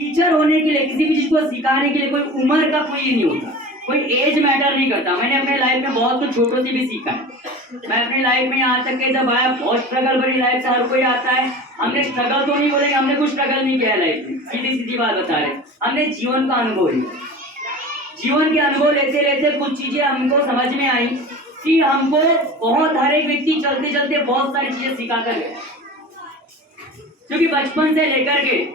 Teacher होने के लिए, किसी भी चीज को सिखाने के लिए कोई उम्र का कोई नहीं होता, कोई एज मैटर नहीं करता। मैंने अपने लाइफ में बहुत कुछ छोटों से भी सीखा है। मैं अपनी लाइफ में यहाँ तक के जब आया, बहुत स्ट्रगल भरी लाइफ से हर कोई आता है। हमने स्ट्रगल तो नहीं बोलेंगे, हमने कुछ स्ट्रगल नहीं किया है लाइफ में, सीधी सीधी बात बता रहे। हमने जीवन का अनुभव लिया। जीवन के अनुभव लेते लेते कुछ चीजें हमको समझ में आई कि हमको बहुत, हर एक व्यक्ति चलते चलते बहुत सारी चीजें सिखा कर गए। क्योंकि बचपन से लेकर के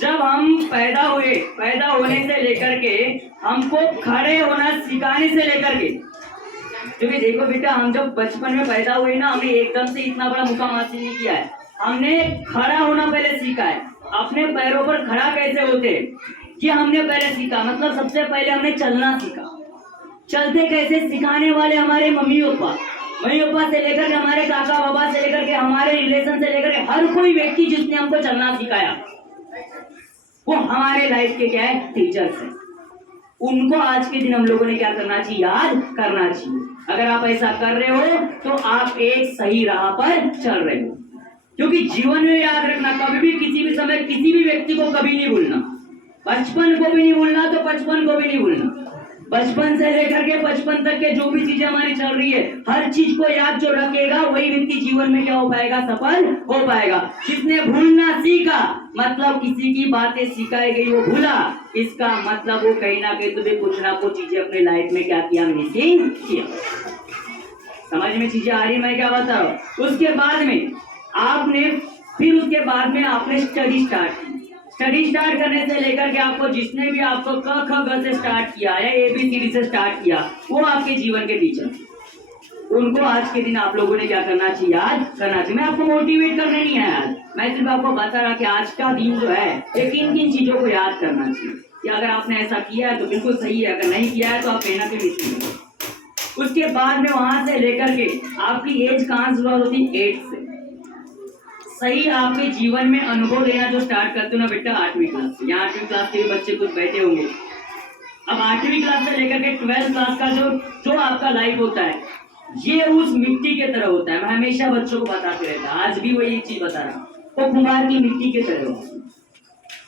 जब हम पैदा हुए, पैदा होने से लेकर के हमको खड़े होना सिखाने से लेकर के, क्योंकि देखो बेटा, हम जब बचपन में पैदा हुए ना, हमने एकदम से इतना बड़ा मुकाम हासिल नहीं किया है। हमने खड़ा होना पहले सीखा है, अपने पैरों पर खड़ा कैसे होते ये हमने पहले सीखा। मतलब सबसे पहले हमने चलना सीखा। चलते कैसे सिखाने वाले हमारे मम्मी पापा, मम्मी पापा से लेकर के हमारे काका बाबा से लेकर के हमारे रिलेशन से लेकर के हर कोई व्यक्ति जिसने हमको चलना सिखाया वो हमारे लाइफ के क्या है, टीचर्स हैं। उनको आज के दिन हम लोगों ने क्या करना चाहिए, याद करना चाहिए। अगर आप ऐसा कर रहे हो तो आप एक सही राह पर चल रहे हो। क्योंकि जीवन में याद रखना, कभी भी किसी भी समय किसी भी व्यक्ति को कभी नहीं भूलना। बचपन को भी नहीं भूलना तो बचपन को भी नहीं भूलना। बचपन से लेकर के बचपन तक के जो भी चीजें हमारी चल रही है, हर चीज को याद जो रखेगा वही व्यक्ति जीवन में क्या हो पाएगा, सफल हो पाएगा। जिसने भूलना सीखा, मतलब किसी की बातें सिखाई गई वो भूला, इसका मतलब वो कहीं ना कहीं तुम्हें कुछ ना कुछ चीजें अपने लाइफ में क्या किया, मिसिंग किया। समझ में चीजें आ रही, मैं क्या बता रहा हूँ। उसके बाद में आपने स्टडी स्टार्ट की। स्टडी स्टार्ट करने से लेकर के आपको, जिसने भी आपको क ख ग से स्टार्ट किया है, ABCD से स्टार्ट किया, वो आपके जीवन के टीचर। उनको आज के दिन आप लोगों ने क्या करना चाहिए, याद करना चाहिए। मैं आपको मोटिवेट करने नहीं आया आज, मैं सिर्फ आपको बता रहा कि आज का दिन जो है ये किन किन चीजों को याद करना चाहिए। कि अगर आपने ऐसा किया है तो बिल्कुल सही है, अगर नहीं किया है तो आप कहीं ना कहीं मिसिंग है। उसके बाद में वहां से लेकर के आपकी एज कहाँ शुरुआत होती है, 8 से। सही आपके जीवन में अनुभव लेना जो स्टार्ट करते हो ना बेटा, 8वीं क्लास से। यहाँ 8वीं क्लास के बच्चे कुछ बैठे होंगे। अब 8वीं क्लास से लेकर के 12th क्लास का जो आपका लाइफ होता है, ये उस मिट्टी के तरह होता है। मैं हमेशा बच्चों को बताते रहता हूँ, आज भी वही चीज बता रहा हूँ। वो कुम्हार की मिट्टी के तरह होता है।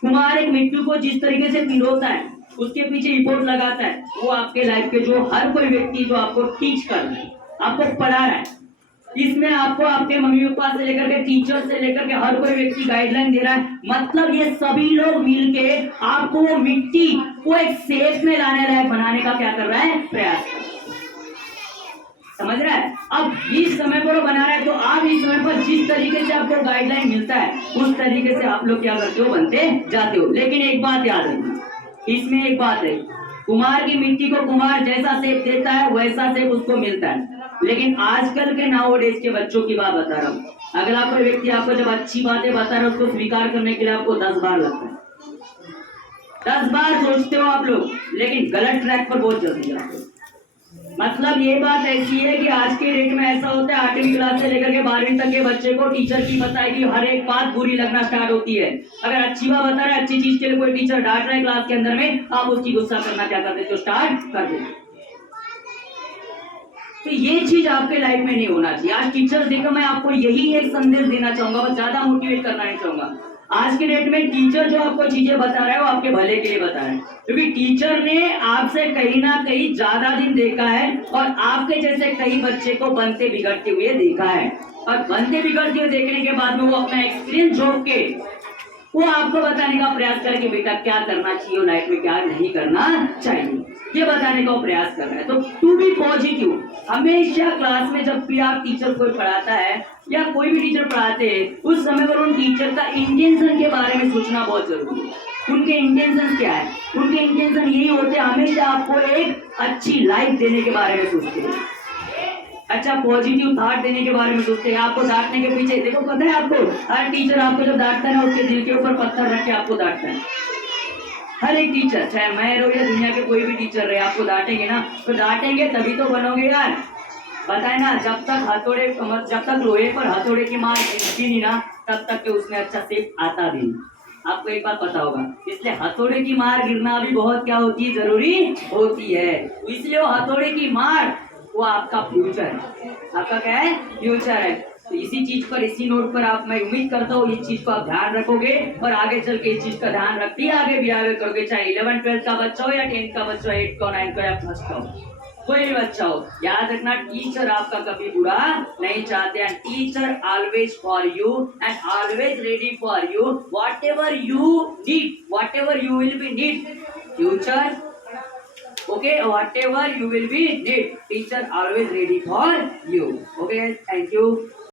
कुम्हार एक मिट्टी को जिस तरीके से पिरोता है, उसके पीछे रिपोर्ट लगाता है, वो आपके लाइफ के जो हर कोई व्यक्ति जो आपको टीच कर रहा है, आपको पढ़ा रहा है, इसमें आपको आपके मम्मी पापा से लेकर के टीचर से लेकर के हर कोई व्यक्ति गाइडलाइन दे रहा है। मतलब ये सभी लोग मिलके आपको वो मिट्टी को एक शेप में लाने लायक बनाने का क्या कर रहा है, प्रयास कर रहा है। समझ रहा है। अब इस समय पर वो बना रहा है, तो आप इस समय पर जिस तरीके से आपको गाइडलाइन मिलता है उस तरीके से आप लोग क्या करते हो, बनते जाते हो। लेकिन एक बात याद रखना, इसमें एक बात है, कुम्हार की मिट्टी को कुम्हार जैसा शेप देता है वैसा शेप उसको मिलता है। लेकिन आजकल के नाउअडेज के बच्चों की बात बता रहा हूँ। अगला कोई व्यक्ति आपको जब अच्छी बातें बता रहा है, उसको स्वीकार करने के लिए आपको 10 बार लगता है। 10 बार सोचते हो आप लोग, लेकिन गलत ट्रैक पर बहुत जल्दी जाते हो। मतलब ये बात ऐसी है कि आज के डेट में ऐसा होता है, 8वीं क्लास से लेकर के 12वीं तक के बच्चे को टीचर की बताई गई हर एक बात बुरी लगना स्टार्ट होती है। अगर अच्छी बात बता रहा है, अच्छी चीज के लिए कोई टीचर डांट रहा है क्लास के अंदर में, आप उसकी गुस्सा करना क्या कर देते हो, स्टार्ट कर देते हो। तो ये चीज आपके लाइफ में नहीं होना चाहिए। आज टीचर देखो, मैं आपको यही एक संदेश देना चाहूंगा, बस ज्यादा मोटिवेट करना नहीं चाहूंगा। आज के डेट में टीचर जो आपको चीजें बता रहा है वो आपके भले के लिए बता रहा है। क्योंकि टीचर ने आपसे कहीं ना कहीं ज्यादा दिन देखा है और आपके जैसे कई बच्चे को बनते बिगड़ते हुए देखा है। और बनते बिगड़ते हुए देखने के बाद में वो अपना एक्सपीरियंस जोड़ के वो आपको बताने का प्रयास करके बेटा क्या करना चाहिए और लाइफ में क्या नहीं करना चाहिए, ये बताने का प्रयास कर रहा है। तो टू बी पॉजिटिव, हमेशा क्लास में जब भी आप टीचर कोई पढ़ाता है या कोई भी टीचर पढ़ाते हैं, उस समय पर उन टीचर का इंटेंशन के बारे में सोचना बहुत जरूरी है। उनके इंटेंशन क्या है, उनके इंटेंशन यही होते हैं, हमेशा आपको एक अच्छी लाइफ देने के बारे में सोचते हैं, अच्छा पॉजिटिव थॉट देने के बारे में सोचते हैं। आपको डांटने के पीछे देखो, पता है आपको, हर टीचर आपको जब डांटता है ना, उसके दिल के ऊपर पत्थर रख के आपको डांटता है। हर एक टीचर, चाहे मैं रहो या दुनिया के कोई भी टीचर रहे, आपको डांटेंगे ना, तो डांटेंगे तभी तो बनोगे यार। पता है ना, जब तक लोहे पर हथौड़े की मार गिरती नहीं ना, तब तक के उसमें अच्छा शेप आता भी नहीं। आपको एक बात पता होगा, इसलिए हथौड़े की मार गिरना भी बहुत क्या होती है, जरूरी होती है। इसलिए वो हथौड़े की मार वो आपका फ्यूचर है, आपका क्या है, फ्यूचर है। तो इसी चीज पर, इसी नोट पर आप, मैं उम्मीद करता हूँ इस चीज को आप ध्यान रखोगे और आगे चल के इस चीज का ध्यान रखते ही आगे भी आगे करोगे, चाहे 11 12 का बच्चा हो या 10 का बच्चा हो, 8 का 9 का या फर्स्ट का हो, कोई भी बच्चा हो। याद रखना, टीचर आपका कभी बुरा नहीं चाहते and teacher always for you and always ready for you, what ever you need, what ever you will be need future, okay, whatever you will be need, teacher always ready for you. Okay, thank you.